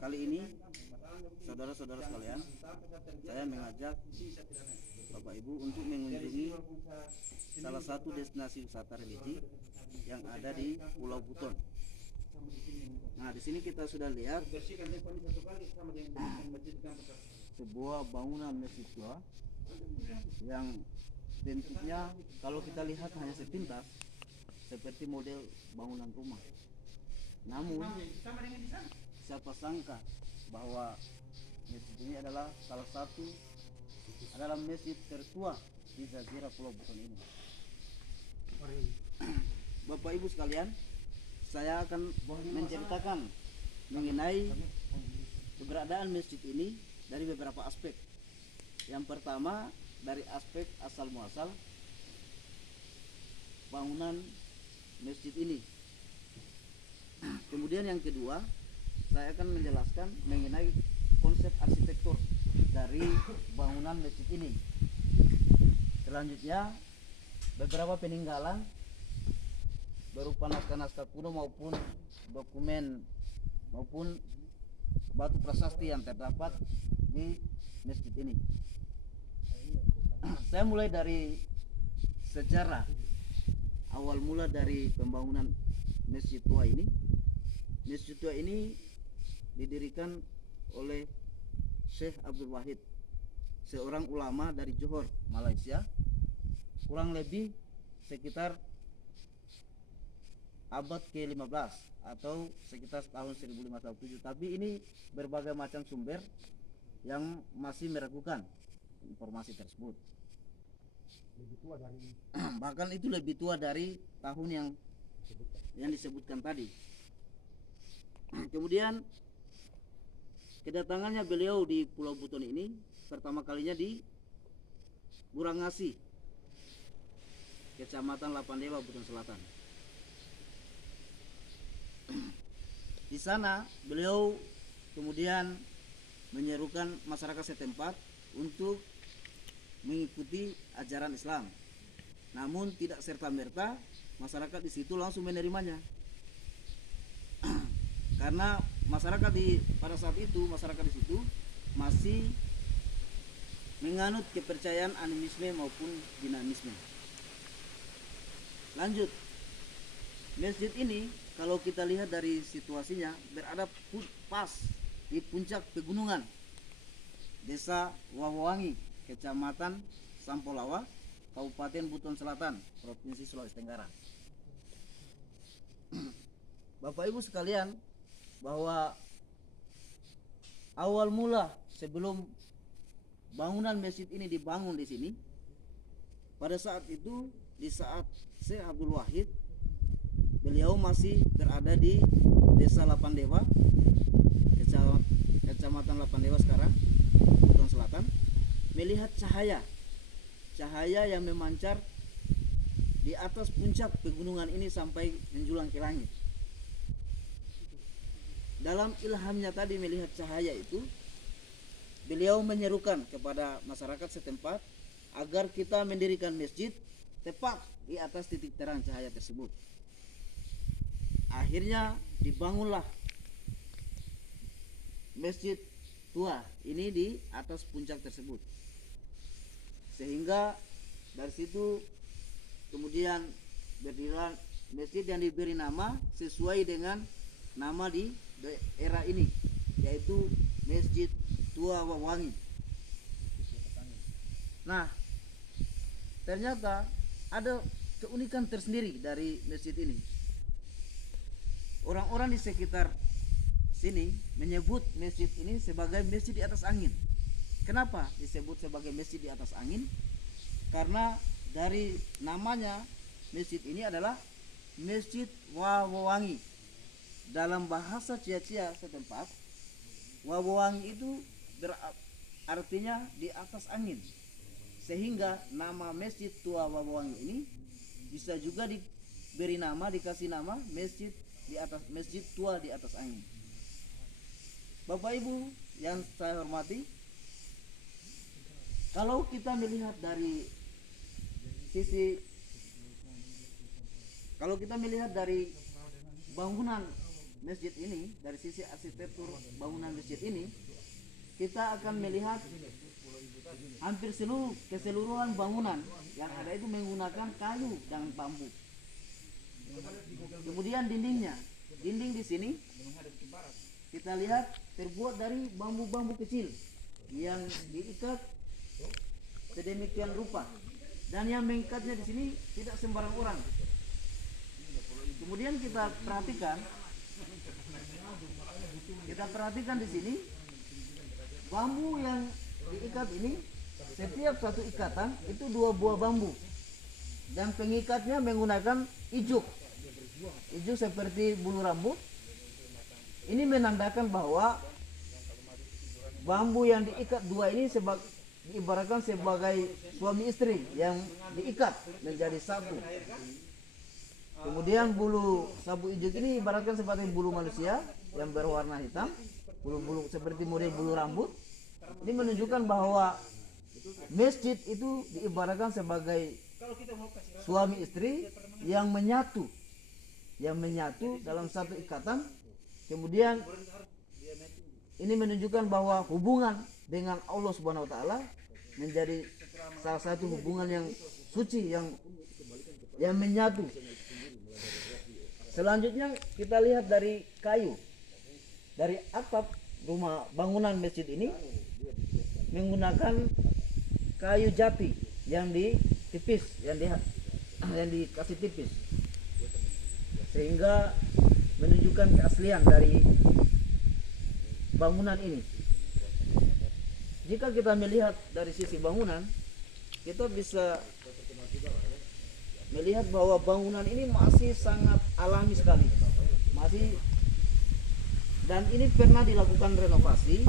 Kali ini, saudara-saudara sekalian, saya mengajak Bapak Ibu untuk mengunjungi salah satu destinasi wisata religi yang ada di Pulau Buton. Nah, di sini kita sudah lihat sebuah bangunan masjid tua yang bentuknya kalau kita lihat hanya sepintas seperti model bangunan rumah. Namun siapa sangka bahwa masjid ini adalah masjid tertua di Jazirah Pulau Buton ini. Bapak Ibu sekalian, saya akan menceritakan mengenai keberadaan masjid ini dari beberapa aspek. Yang pertama dari aspek asal muasal bangunan masjid ini. Kemudian yang kedua, saya akan menjelaskan mengenai konsep arsitektur dari bangunan masjid ini. Selanjutnya, beberapa peninggalan berupa naskah-naskah kuno maupun dokumen maupun batu prasasti yang terdapat di masjid ini. Saya mulai dari sejarah awal mula dari pembangunan masjid tua ini. Masjid tua ini didirikan oleh Syekh Abdul Wahid, seorang ulama dari Johor, Malaysia, kurang lebih sekitar abad ke-15 atau sekitar tahun 1507. Tapi ini berbagai macam sumber yang masih meragukan informasi tersebut. Lebih tua dari bahkan itu lebih tua dari tahun yang disebutkan tadi. Kemudian kedatangannya beliau di Pulau Buton ini pertama kalinya di Burangasi, Kecamatan Lapandewa, Buton Selatan. Di sana beliau kemudian menyerukan masyarakat setempat untuk mengikuti ajaran Islam. Namun tidak serta-merta masyarakat di situ langsung menerimanya. Karena masyarakat pada saat itu masyarakat di situ masih menganut kepercayaan animisme maupun dinamisme. Lanjut, masjid ini kalau kita lihat dari situasinya berada pas di puncak pegunungan Desa Wawowangi, Kecamatan Sampolawa, Kabupaten Buton Selatan, Provinsi Sulawesi Tenggara. Bapak Ibu sekalian, bahwa awal mula sebelum bangunan masjid ini dibangun di sini, pada saat itu di saat Syekh Abdul Wahid, beliau masih berada di Desa Lapandewa, Kecamatan Lapandewa sekarang, Buton Selatan, melihat cahaya yang memancar di atas puncak pegunungan ini sampai menjulang ke langit. Dalam ilhamnya tadi melihat cahaya itu, beliau menyerukan kepada masyarakat setempat agar kita mendirikan masjid tepat di atas titik terang cahaya tersebut. Akhirnya dibangunlah masjid tua ini di atas puncak tersebut. Sehingga dari situ kemudian berdirilah masjid yang diberi nama sesuai dengan nama di daerah ini, yaitu Masjid Tua Wawangi. Nah, ternyata ada keunikan tersendiri dari masjid ini. Orang-orang di sekitar sini menyebut masjid ini sebagai masjid di atas angin. Kenapa disebut sebagai masjid di atas angin? Karena dari namanya masjid ini adalah Masjid Wawowangi. Dalam bahasa Cia-Cia setempat, Wawowangi itu artinya di atas angin. Sehingga nama Masjid Tua Wawowangi ini bisa juga dikasih nama Masjid Tua di atas angin. Bapak Ibu yang saya hormati, kalau kita melihat dari bangunan masjid ini, dari sisi arsitektur bangunan masjid ini, kita akan melihat hampir keseluruhan bangunan yang ada itu menggunakan kayu dan bambu. Kemudian dinding di sini kita lihat terbuat dari bambu-bambu kecil yang diikat sedemikian rupa, dan yang mengikatnya di sini tidak sembarang orang. Kemudian kita perhatikan di sini bambu yang diikat ini, setiap satu ikatan itu 2 buah bambu, dan pengikatnya menggunakan ijuk seperti bulu rambut. Ini menandakan bahwa bambu yang diikat 2 ini diibaratkan sebagai suami istri yang diikat menjadi satu. Kemudian bulu sabu ijuk ini ibaratkan seperti bulu manusia yang berwarna hitam, bulu-bulu seperti model bulu rambut. Ini menunjukkan bahwa masjid itu diibaratkan sebagai suami istri yang menyatu dalam satu ikatan. Kemudian ini menunjukkan bahwa hubungan dengan Allah Subhanahu wa taala menjadi salah satu hubungan yang suci, yang menyatu. Selanjutnya kita lihat dari kayu, dari atap rumah bangunan masjid ini menggunakan kayu jati yang ditipis, yang dikasih tipis, sehingga menunjukkan keaslian dari bangunan ini. Jika kita melihat dari sisi bangunan, kita bisa melihat bahwa bangunan ini masih sangat alami sekali, dan ini pernah dilakukan renovasi,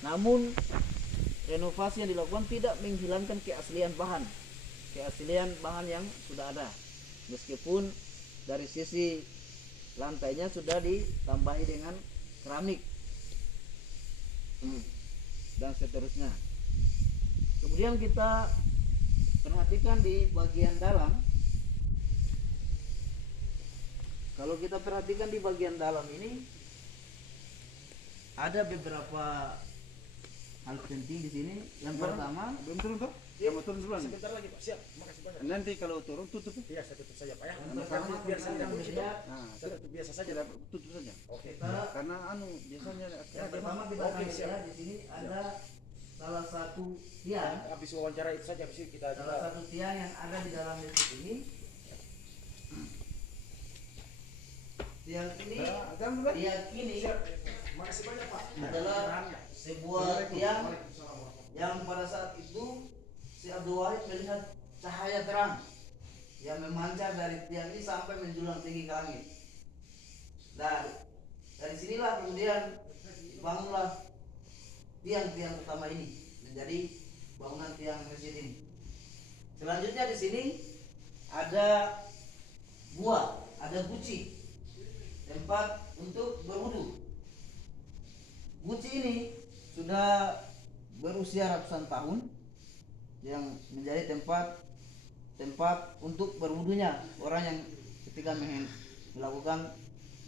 namun renovasi yang dilakukan tidak menghilangkan keaslian bahan yang sudah ada, meskipun dari sisi lantainya sudah ditambahi dengan keramik dan seterusnya. Kemudian kita perhatikan di bagian dalam. Kalau kita perhatikan di bagian dalam ini ada beberapa hal penting di sini. Yang pertama, belum turun toh? Ya, mau turun duluan. Sebentar lagi Pak, siap. Makasih banyak. Nanti kalau turun tutup. Iya, saya tutup saja Pak ya. yang pertama Biar saya kita melihat, saya tutup biasa saja. Tutup saja. Oke. Karena biasanya yang pertama kita akan Oke, siap. lihat di sini ada salah satu tiang, Habis wawancara itu saja, habis itu kita yang ada di dalam masjid ini. Tiang ini Makasih banyak Pak. adalah sebuah tiang yang pada saat itu si Abdul Wahid melihat cahaya terang yang memancar dari tiang ini sampai menjulang tinggi ke langit. Dan dari sinilah kemudian dibangunlah tiang-tiang utama ini menjadi bangunan tiang masjid ini. Selanjutnya di sini ada guci, tempat untuk berwudu. Guci ini sudah berusia ratusan tahun, yang menjadi tempat untuk berwudunya orang yang ketika melakukan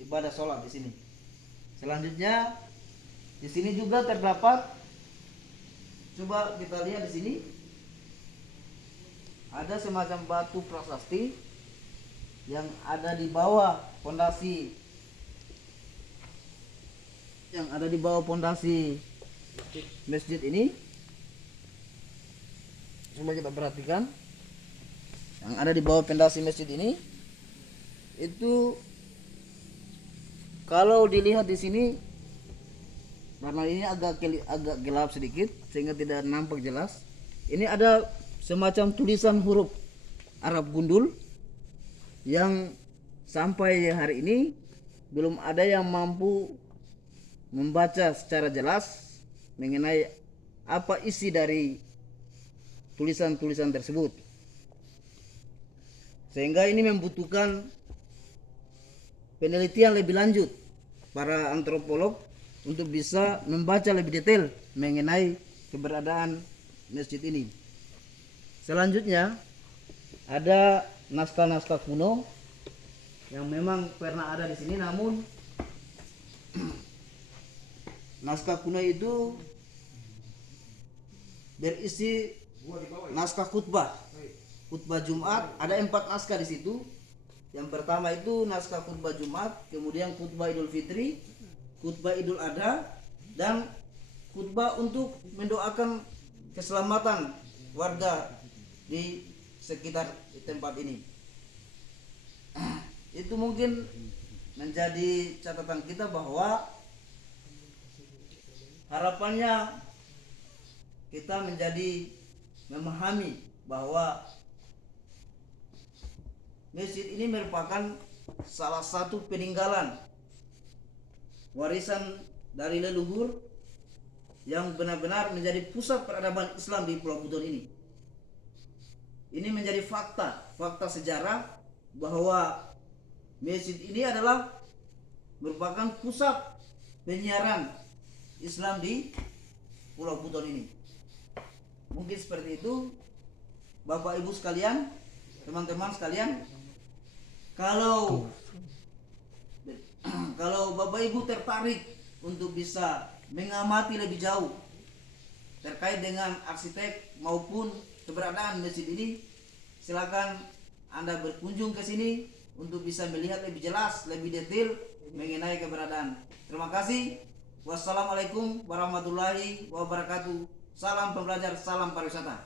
ibadah sholat di sini. Selanjutnya di sini juga terdapat, coba kita lihat di sini ada semacam batu prasasti yang ada di bawah pondasi masjid ini. Coba kita perhatikan yang ada di bawah pondasi masjid ini. Itu kalau dilihat di sini, karena ini agak gelap sedikit sehingga tidak nampak jelas. Ini ada semacam tulisan huruf Arab gundul yang sampai hari ini belum ada yang mampu membaca secara jelas mengenai apa isi dari tulisan-tulisan tersebut, sehingga ini membutuhkan penelitian lebih lanjut para antropolog untuk bisa membaca lebih detail mengenai keberadaan masjid ini. Selanjutnya ada naskah-naskah kuno yang memang pernah ada di sini, namun naskah kuno itu berisi naskah khutbah. Khutbah Jumat ada 4 naskah di situ. Yang pertama itu naskah khutbah Jumat, kemudian khutbah Idul Fitri, khutbah Idul Adha, dan khutbah untuk mendoakan keselamatan warga di sekitar tempat ini. Itu mungkin menjadi catatan kita bahwa harapannya kita menjadi memahami bahwa masjid ini merupakan salah satu peninggalan warisan dari leluhur yang benar-benar menjadi pusat peradaban Islam di Pulau Buton ini. Ini menjadi fakta sejarah bahwa masjid ini adalah merupakan pusat penyiaran Islam di Pulau Buton ini. Mungkin seperti itu, Bapak Ibu sekalian, teman-teman sekalian. Kalau Bapak Ibu tertarik untuk bisa mengamati lebih jauh terkait dengan arsitek maupun keberadaan masjid ini, silakan Anda berkunjung ke sini untuk bisa melihat lebih jelas, lebih detail mengenai keberadaan. Terima kasih. Wassalamualaikum warahmatullahi wabarakatuh. Salam pembelajar, salam pariwisata.